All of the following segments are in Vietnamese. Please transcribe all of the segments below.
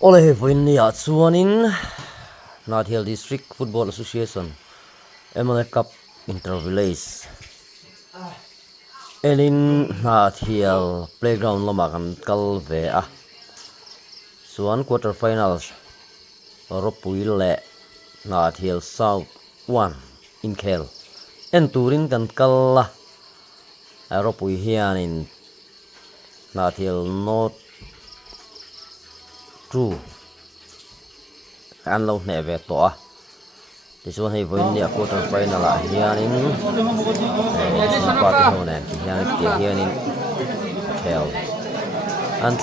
Ole voin ya chuanin Nathial District Football Association MLA Cup Intervillage enin Nathial playground lama kan kal ve a chuan quarter finals ropui le Nathial South 1 in khel en turin kan kal la ropui hianin Nathial North 2 an lâu nè về tỏa thì số hay với nhà quarter final là hianin qua cái hồ này hianin kèo anh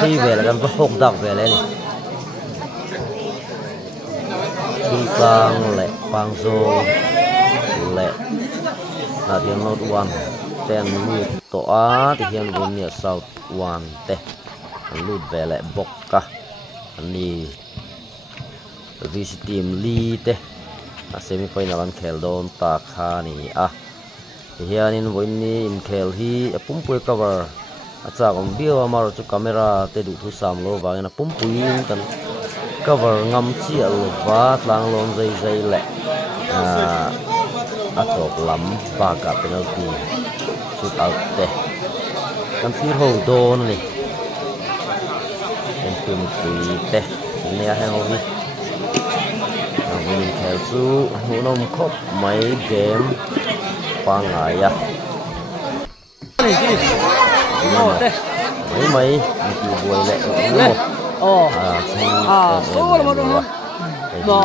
thi về là gần có hộp đặc về lên thi tăng lệ bang zô lệ là tiếng nốt one ten lút tỏa thì hian với nhà south one te lút về lại bốc cả anh đi visit team Lee te semi final an khel don ta kha ni a hianin voin ni in khel hi pumpui cover acha om bio amar chu camera te du thu sam lo wangena pumpui kan cover ngam chi al wa tlang lon zai zai le a top lam ba ka penalty shoot out te kan thir ho don ni en pumpui te ne a hang omi mình theo chú hữu nông khóc mấy game qua ngày à mấy mấy một buổi lệ một số là một đồng nó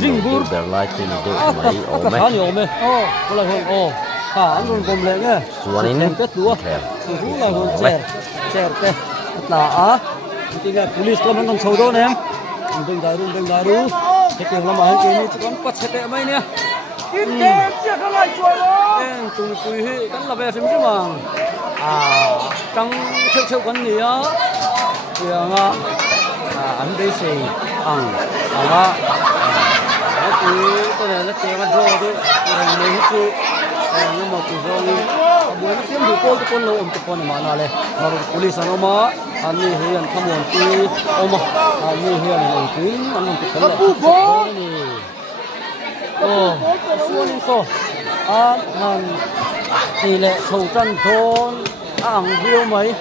dinh bút để lại trên được mấy ổ mấy là hồn anh luôn cùng lệ nghe xuống đến kết đũa là hồn chè là thì là police nó còn sâu đó nè đừng đá đu cái tiếng làm ăn cái này chỉ còn quạt sét mấy nè chưa có lại chuột đó tụi tụi cái là về xem chứ mà trong chịu con gì á tiếng anh đây gì cái tụi này nó tiếng ăn rô chứ mình hết chứ nhưng mà tụi rô đi buổi nó xem tụi con lâu tụi con mà nào này mà police nó mà anh đi hiện tham quan tụi ông mà anh đi hiện này cũng anh tụi con là xuân so anh tỷ lệ sầu trăn thôn riêu mấy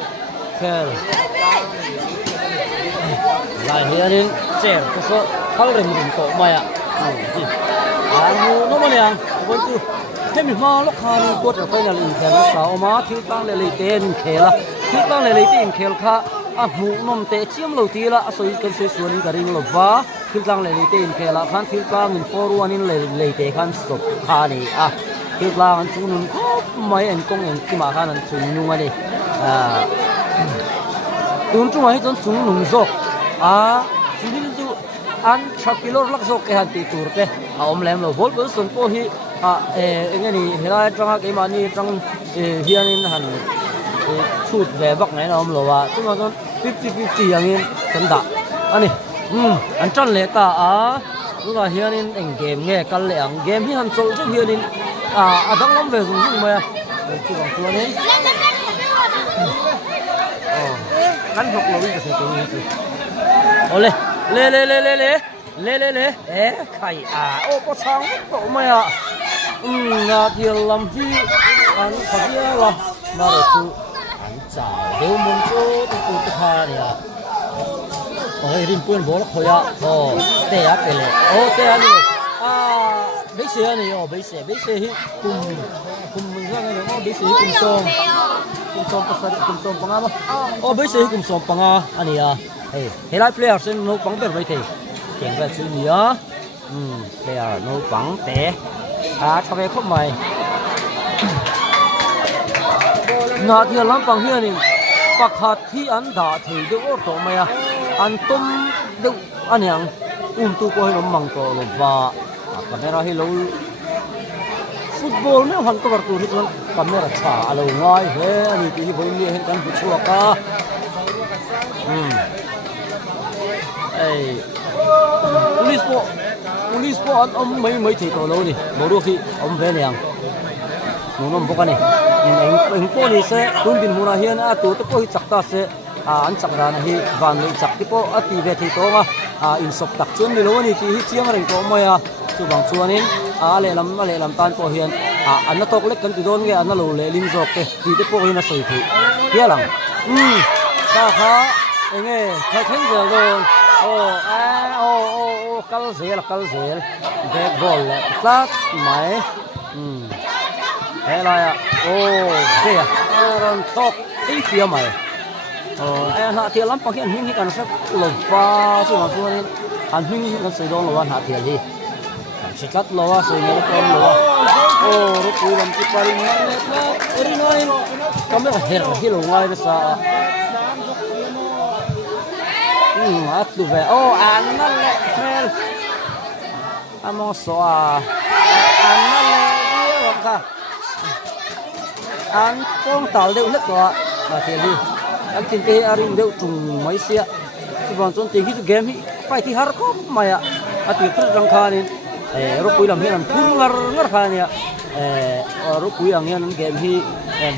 kèo lại hiện đến trẻ cái số khá là mình tổ mày ạ nó mà nè với chú thêm một món lúc hai cô trở phải là lịch theo nó sáu má thiếu tăng là lịch tiền khéo là thiếu tăng là lịch tiền khéo khá mũ nôm tệ chiếm đầu tiên là soi cái soi xuân cái ring lộc vá thiếu tăng là lịch tiền khéo là khán thiếu tăng mình for one in là lịch tiền khán sụp khá này thiếu tăng anh chú nung mấy anh công anh khi mà khán anh chú nung anh đi tuần chúng mấy tuần chú nung rồi chú đi anh chặt kilo lắc rồi cái hàng tỷ tuổi cái ông làm rồi vốn với xuân po hi cái này hiện tại trong cái mà ni trong hiện in hẳn shoot về bắc này là ông lo và tức là nó 50-50 yang in chân đạp anh này anh chân lệ ta lúc là hiện in anh game nghe căn lệ anh game hi hẳn sâu chứ hiện in đang lắm về dùng mà chứ còn xưa đấy cắn phục là bây giờ phải tự nhiên ole lê khai có sáng cậu mày Nathial làm gì anh phải là mà để chú anh trả đều muốn chú tôi tha nè rin quên bố nó khôi tê cái này tê anh bây giờ này bây giờ hi cùng mình ra cái bây giờ cùng sông bằng mà bây giờ cùng sông bằng anh hey lại player sen no bang ber right tiếng về chữ nhớ player no bang té cho cái khúc mày Nathial lắm bằng hiền này bạc hạt thi ăn đã thì được ở tổ mày ăn tôm được ăn hàng tu coi nó măng to rồi và camera hi lâu football mấy hoàn toàn tụi nó camera trả lâu ngay thế thì cái với nhiều hiện đang bị chua cả police po ông mấy thì tổ lâu đi bố đôi khi ông về nè nó bốc này anh po đi sẽ tuân bin huna hiền tụi tôi coi chắc ta sẽ an chak dan hi van nei chak ti po ati ve thei to nga in sok tak chuan mi lo ni ti hi chiang reng to mai chu bang chuanin le lam tan po hian an na tok lek kan ti don nge an na lo le lim jok te ti te po hi na soi thi kia lang ta kha enge khai theng zel don kal zel back ball le tlat mai la ya ke ya ron tok ti fia mai na ti lam pa hian hi kan sa lo fa chu ma chuanin an hing kan sei don lo wan ha ti hi siklat lo wa sei ne kom lo wa ru pui lam ti pari ne ri noi kam le her hi lo ngai sa atlu ve an na le mel amo so an na le ye ka an tong tal deu lek wa ma ti hi an tin te arin deu tung mai sia chu ban chon te hi chu game hi fight hi har ko maya ati tr rang khanin ro pui lam hian phun ngar khania ro pui ang hian game hi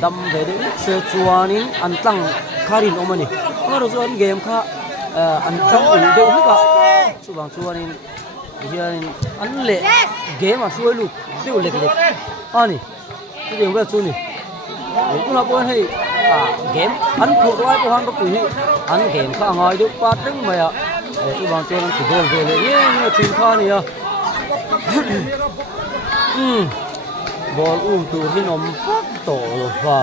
dam ve de se chuanin an tlang kharin omani ro chuan game kha an tang ul deu ka chu bang chuanin hian an le game a suai lu deu lek ani chu deu ga chu ni tu na pon hei game an khu roi ko han ro pui hi an game kha ngai deu pa teng maya chu bang chuan ku gol ve le ye ni chin kha ni ball tu hin om fak to lo fa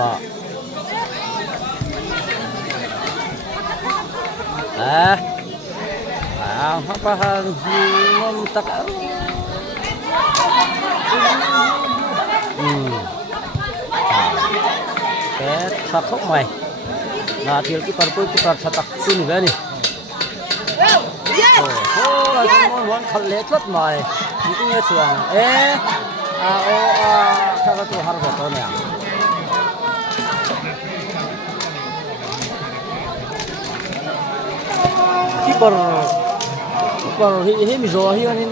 apa hang ngom tak cái sạc khóc mày là thiếu cái phần cái phần sạc xin về đi là món khăn lết lất mày những cái trường sao có tôi harus betul ya keeper hi mi zo hi anin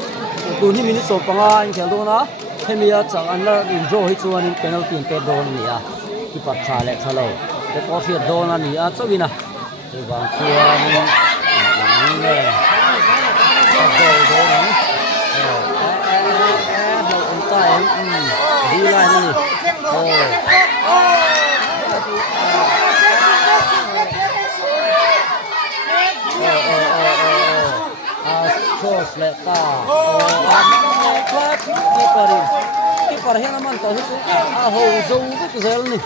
tu hi minute so panga in khel do na hemia chang an la in zo hi chuan in penalty in pe don ni keeper thale thalo te ko fi don ani chawina chu bang chuan ne go na ho on time di line ni cross le ta keeper hian man to hi ho zo ku zel ni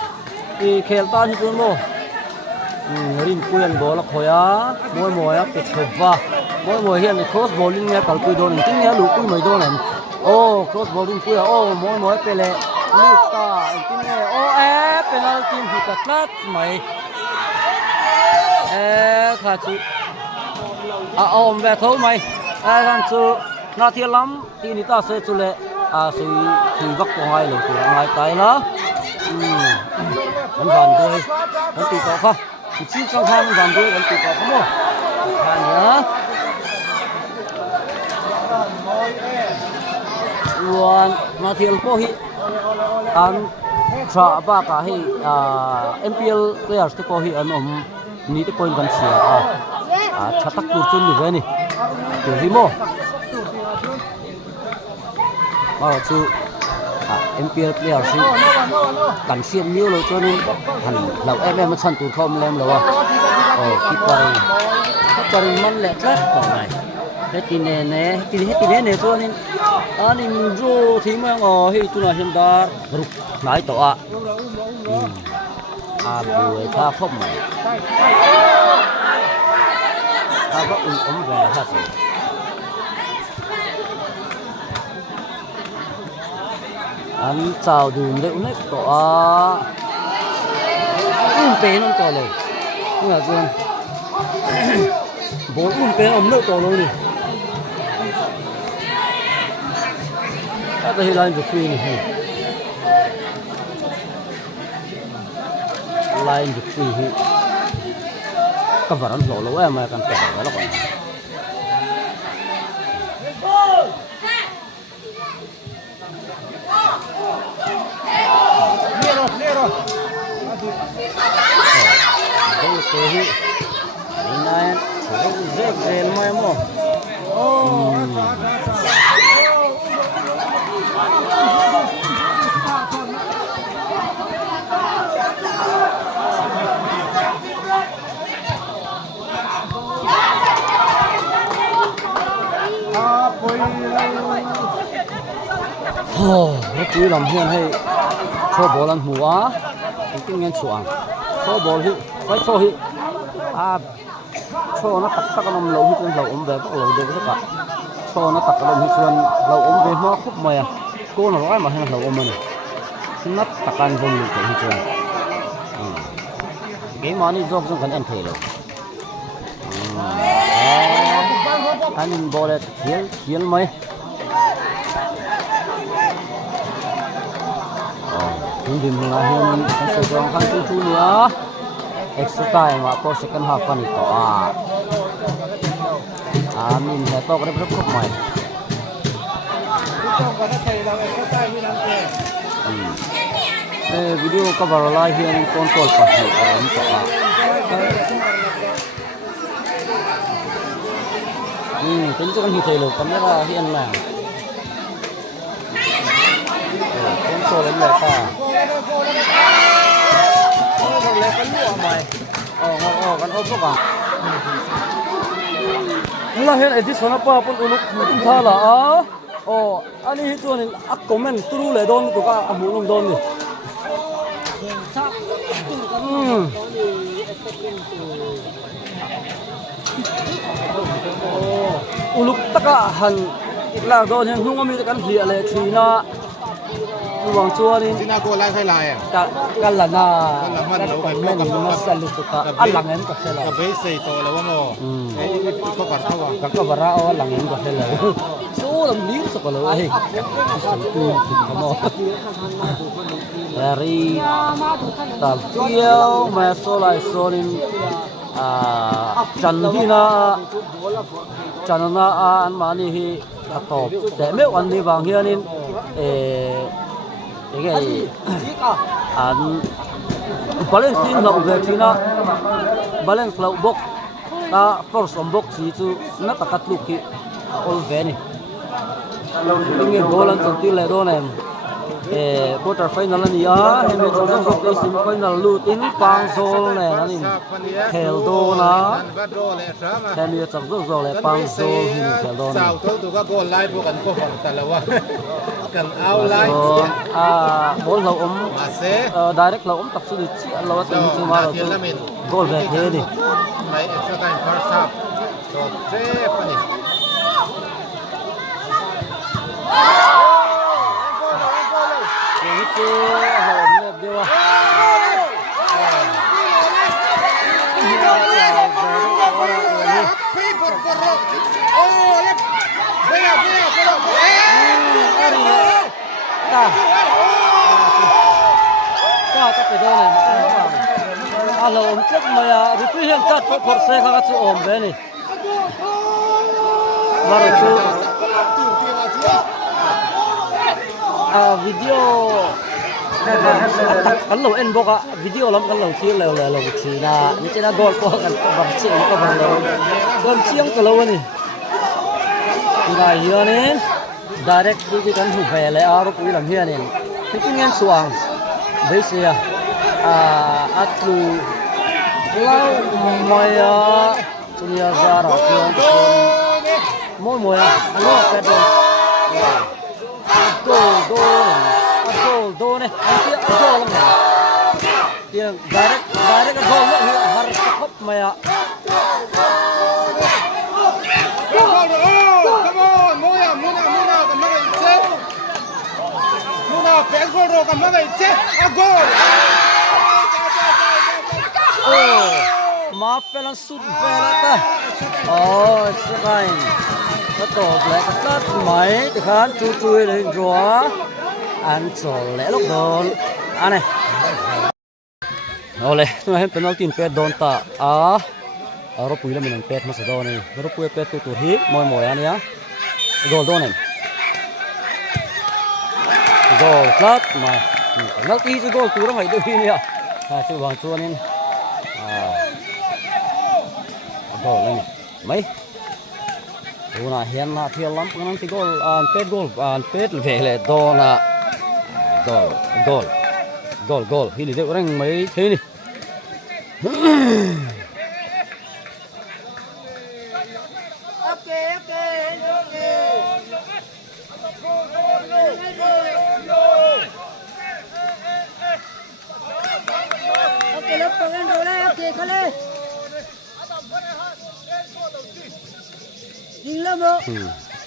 e khel tan hi chu mo rin puyan ball khoya moi pe chova moi hian ni cross bowling ya kal pui don tin ya lu pui mai don an cross bowling puya moi pe le ni ta tin ne penalty hi ka tlat mai kha chu om ve thau mai gan chu na thi lam ti ni ta se chu le sui thi vak ko ngai lo tu ngai tai la an van doi an ti ko kha chi chang khan van doi an ti ko mo khan ya luan na thi po hi an tra ba ka hi MPL players te ko hi an ni te point kan sia chatak tur chun ni ve ni tu hi mo chu MPL player si kan siam miu lo chuanin han lau em chan tur khom lem lo keeper man le tlat ko nai hetine ne chuanin anin ro thi ma hi tuna hian dar ruk nai to buai ta khom mai có về hết rồi anh chào đùm đấy nét có bé nó to rồi nhưng mà dương bố bé ấm nước to rồi đi cái đây là được free này line được free các bạn lỗ em mà cần phải đó là còn đây là này dễ dễ mai mua nó quý làm hiền hay cho bộ làm hùa kinh nghiệm chuộng cho bộ hi phải cho hi cho nó tắc tắc nó lâu hi trên lâu về bắt lâu được tất cả cho nó tắc nó hi trên lâu về nó khúc mày cô nó nói mà hay là lâu mình nó tắc ăn vùng được hi trên cái món này do cần ăn thể rồi anh bộ này thiếu mấy Hindi mo nga yung sobrang kanto niya. Extra time ako second half pa nito. Amin heto grab ko mai. Video cover live yung control pa nito. Tentu kan hitelo kamera hian na. Control lên lại ta. Lấy con lụa mày. Con ốp các bạn. Là hiện tại số nó pa pun uluk mungkin thala. Ani hitu ni ak comment turu le don tu ka amulong don ni. Uluk taka han la don hen hungami kan hlia le thina. Luang chuanin Sina ko lai khai lai kan lana men masalu ta alangen ka sela ka be sei to lawa mo ko par thawa ka bara o alangen ka sela so lam liu sa kalo ai tu mo dari tal fiao ma solai sonin chanhina chanana an mani hi atop te me wan ni wang hianin cái balance in lâu về thì nó balance lâu bốc ta force on bốc chỉ chú nó ta cắt lúc khi all về này những cái goal anh tiêu lại đó này quarter final này em biết trong trong cái sim final lưu tính pang sol này nó nhìn theo đó nó em biết trong trong rồi lại pang sol hình theo đó này tu ka goal lai bu kan ko hon talawa kan outline bốn lâu direct lâu tập sự chỉ lâu tình chứ mà lâu goal về thế đi like extra time first half so tre pani cái chứ hồn đẹp điều các cái đó này là ôm trước mà refrigeration cắt phốt xe các chú ôm về này và rồi chú video kan lo en boka video lam kan lo ti lo chi na ni chena gol ko kan bam chi ko bam lo gol chiang ko lo ni ina hianin direct ki kan hu ve le ar ku lam hianin hitingen suang beisia atlu lau maya chunia zara chuan moi moi ano ka do goal này goal này tiếng direct goal nó harus cekop maya come on moya muna kamera itse muna pegol ro kamera itse a goal ma felan sud velata it's fine nó tổ lại cái tát máy thì khán chú chui lên rồi ăn trộn lẽ lúc đó này rồi tôi hay penalty pet don ta rồi pui là mình pet mà sẽ đó này rồi pui pet tu hit mồi anh nhá goal đó này goal club mà penalty chứ goal tu nó phải đôi nhá chú bằng chú nên goal này mấyดูนะเห็นนะเที่ยวล้ำนั้นที่ goal เป็ด goal เป็ดเวลโดนะ goal ที่นี่เด็กเร่งไม่ที่นี่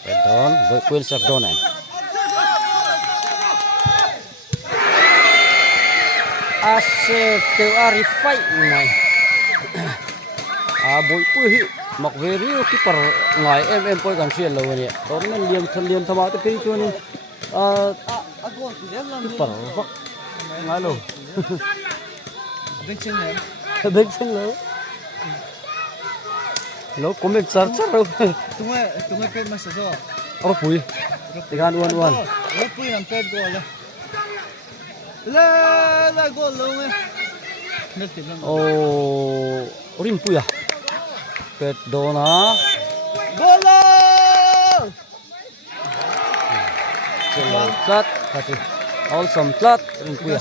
เป็นโดนโดยควินสับโดนเองอาเซเตออาริไฟไงบุยปุ้ยมักเวริวคิปเปอร์ไงเอ็มปอยกันเชียร์เลยเนี่ยตอนนั้นเลี้ยมทำอะไรที่ตัวนี้คิปเปอร์ฟักไงลูกเด็กชิงเลยแล้วคอมเมนต์ซัร์ชเราtunga pet masa so orang pui dengan uan pui yang pet gol la gol lo me mesti lang oh rim pui ya pet dona gol plat kasih awesome plat rim pui ya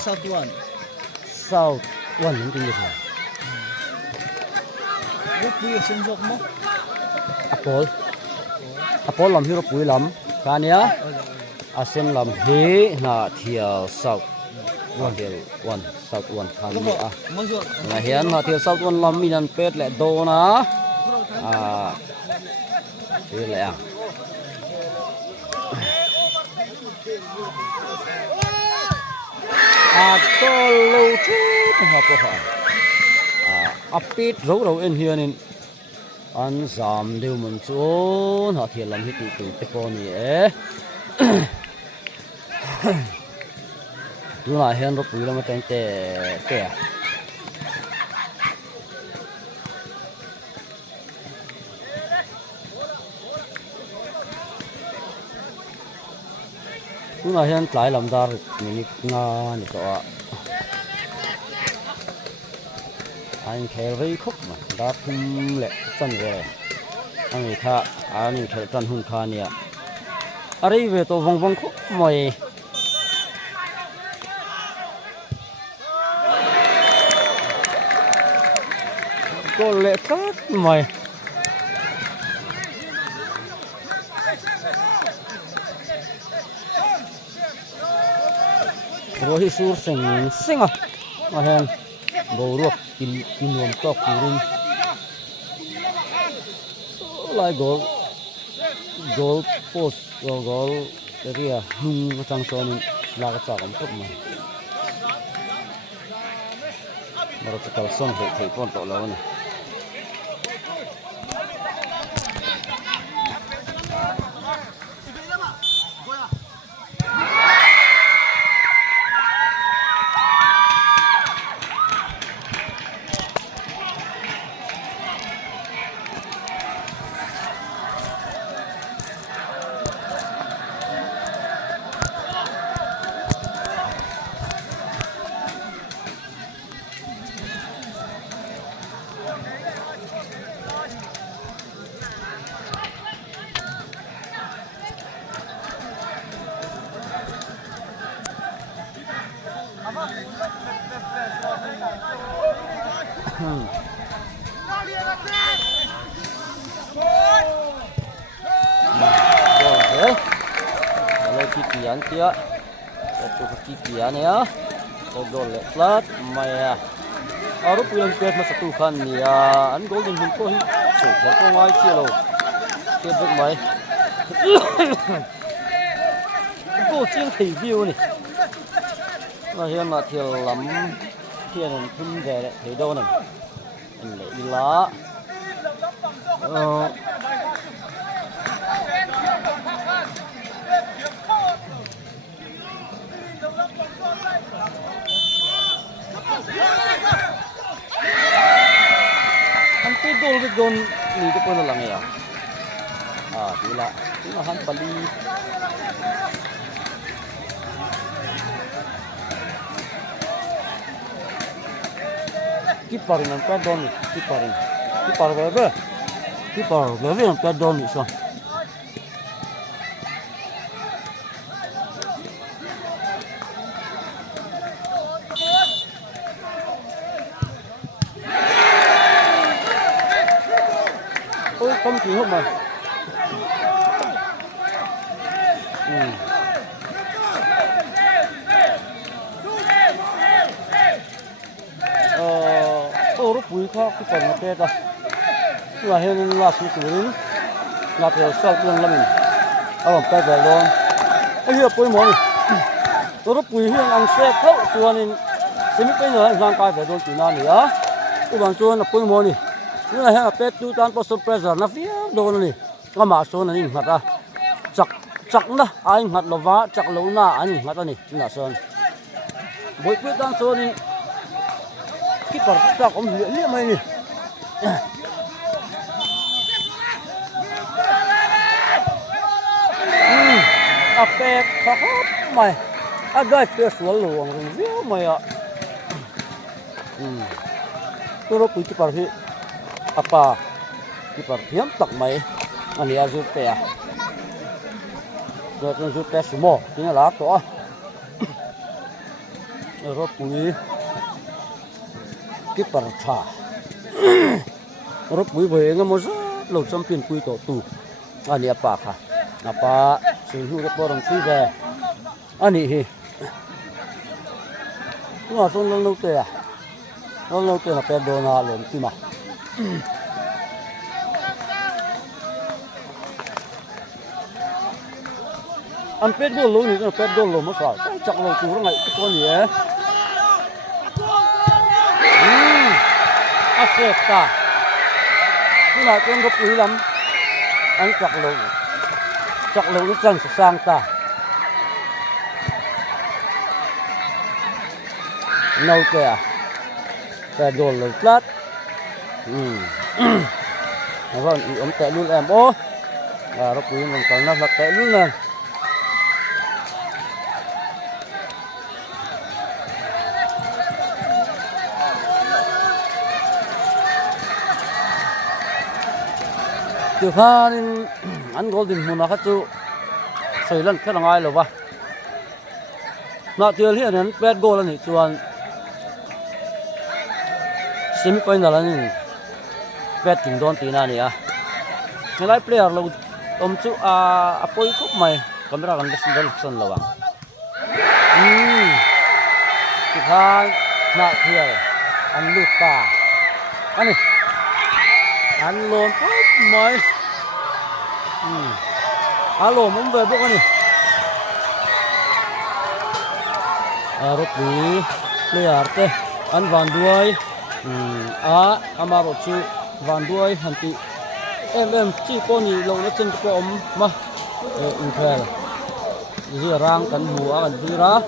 south one mungkin ya pui senjok mo Apol làm hiếu bùi lắm, cái này Asen làm hé na thiểu south one south one kan ni na hian na thiểu south one lam minan pet le do na thế le to lâu thế ha po ha apit râu in hian in anh giảm đều mình xuống họ thiệt làm hết tụi cái con này lúc nào hiện rồi bùi làm cái tè lúc nào hiện lại làm dar mình nga này có anh carry khúc mà đã thum lệ chân về anh ấy tha anh ấy thấy chân hung khan nha ở đây về tôi vòng khúc mày có lệ khác mày rồi sur sinh à mà hen bầu ruột in nuông tóc cuốn lại goal post goal area nung trong son là cái chạm tốt mà rồi cái son thì con tổ lâu này kikian tia satu kikian ya gol leplat maya aru pulang pet mas satu kan ya an golden him ko hi so ko ngai chilo ke bek mai ko chiang thei view ni na hian ma thial lam thian an thum ve thei do nan an le ila gol with gon ni ko na lang ya tila han pali kiparin ang pardon kiparin ba keeper về viên pet don bị sao ôi không chỉ không mà ô lúc quý khác cái phần cái ta là hiện là sự tuổi là theo sau luôn là mình làm cái về luôn cái hiệp cuối món tôi lúc quý hiện ăn xe thấu chuột nên xem cái nữa giang cái về luôn chỉ nào nữa tôi bằng chuột là cuối món này như là hiện là pet tu tan po surprise na phía đồ này cái mã số này mặt ra chắc đó anh mặt là vá chắc lâu na anh mặt này là sơn với quyết tan số này cái phần chắc ông luyện liệm này pet khóc mày đây phía xuống luồng riêu mày ạ tôi đâu cái phần gì apa cái phần hiếm tặc mày anh ấy giúp pet rồi tôi giúp pet sumo cái là to rồi quý cái phần trà rồi quý về cái món rất lâu trong tiền quý tổ tù anh ấy apa cả apa sử dụng cái bộ suy về anh ấy nhưng mà xong lâu tệ à lâu tệ là pet đồ nào lớn chứ mà anh pet gol lâu này pet gol lâu mất rồi chắc lâu chú nó ngày cái con gì ấy ta nhưng mà con gấp quý lắm anh chắc lâu nó chẳng sang ta lâu kìa pet gol lâu lát vâng ông tệ luôn em ô nó quý mình còn nó tệ luôn này từ pha nên ăn golden muốn nó chú sấy lần cái là ngay rồi va nọ tiêu hiện đến pet goal là này chuan semi final là này pet tình đón tí nào này à cái lại player lâu ông chú apoi khúc mày camera gần đến đây sân lâu à từ pha nọ tiêu ăn lụt ta anh này ăn lồn mày alo muốn về bốc này rất quý player te ăn vàng đuôi Amaro chu vàng đuôi hẳn tị em chỉ có nhị lâu nó chân có ôm mà Intel gì rang cần mua cần gì ra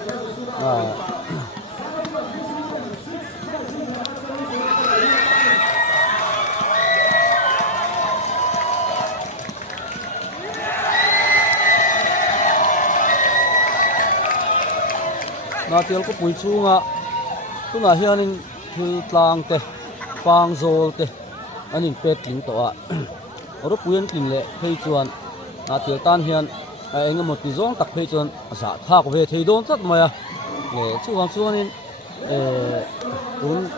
na tiel ko pui chunga tuna hianin thil tlang te pang zol te anin pet tling to a ro puyan tling le thei chuan na tiel tan hian enga mo ti zong tak thei chuan asa thak ve thei don chat maya le chuang chuanin tun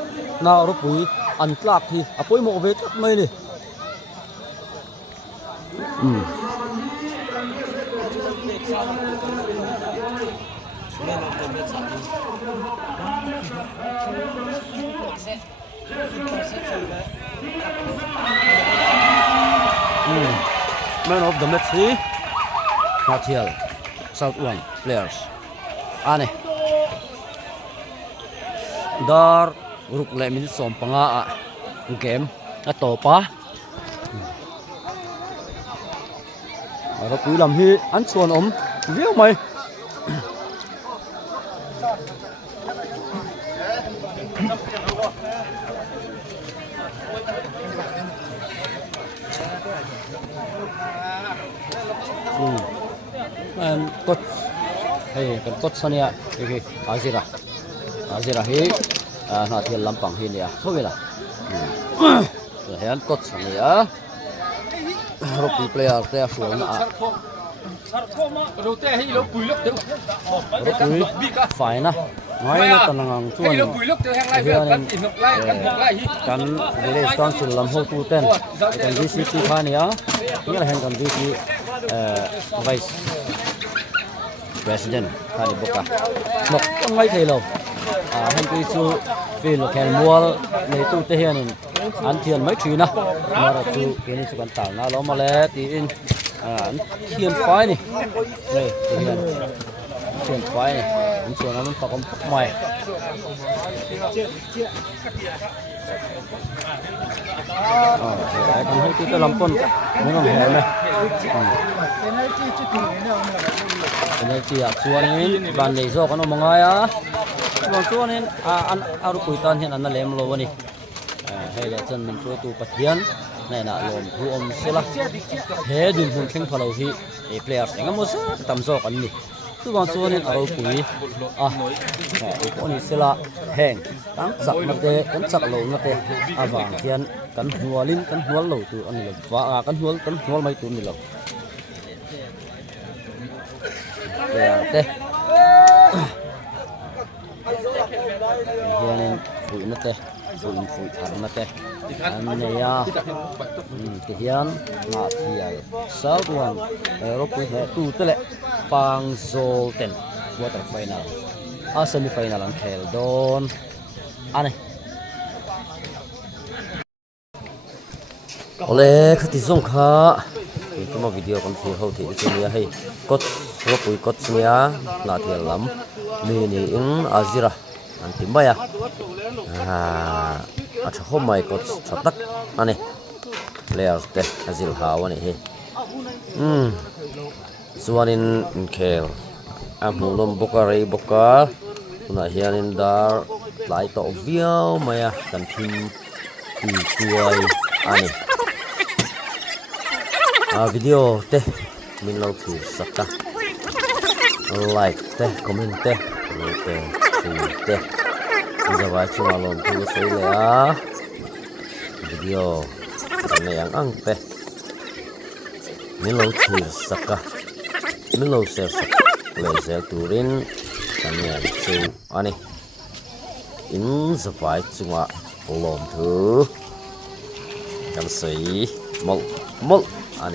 na ro pui an tlak thi apoi mo ve tak mai ni Man of the match here, Mathiel, South One players. Ane, dar ruk le minit som panga game atopa. Rồi quý làm hi ăn xuân ống viết mày. Coach hey kan coach sania hi azira hi na thial lampang hi nia thoi la hian coach sania rugby player te fual na rugby phải na nói là tận ngang chuan hian kan village council lam ho tu ten kan DCP khania ni là hen kan DCP vice president khani boka nok tong mai thei lo hen ki chu pin lo khen mual nei tu te hian in an thian mai thina mara chu keni chu kan tal na lo ma le ti in an thian phai ni nei ti hian thian phai ni an chuan an pakom mai ai kan hai tu te lampon mun ngam he na penalty a chuan in ban nei zo kan omangai a chuan in an aru kuitan hian an lem lo ani hei le chan min tu pathian nei na lom thu om sela he din hun theng phalo hi e players engamo sa tam zo kan ni tu bang chuan in aru kui e ko ni sela heng tang chak na te kan chak lo na te awang hian kan hualin kan hual lo tu ani lo wa kan hual mai tu ni lo te hianin pui na te pui thar na te an neya ti hian na thial sau tuan rugby he tu tele pang zol ten quarter final a semi final an khel don ane ole khati zong kha tuma video kan thil ho thi chunia hei kot rugby kot nia na thial lam mi ni in azira an timbaya a tho mai kot chatak ane players te azil hawani hi chuanin khel a hmunom boka rei boka tuna hianin dar lai to viau maya kan thim ti tuai ani video te min lo thu sakka like te comment te te giờ chúng ta làm thêm cái này á video này ang te mình lâu thử sắc cả mình lâu share sắc lấy share turin cái này siêu anh in giờ phải chúng ta làm thử cái gì mol anh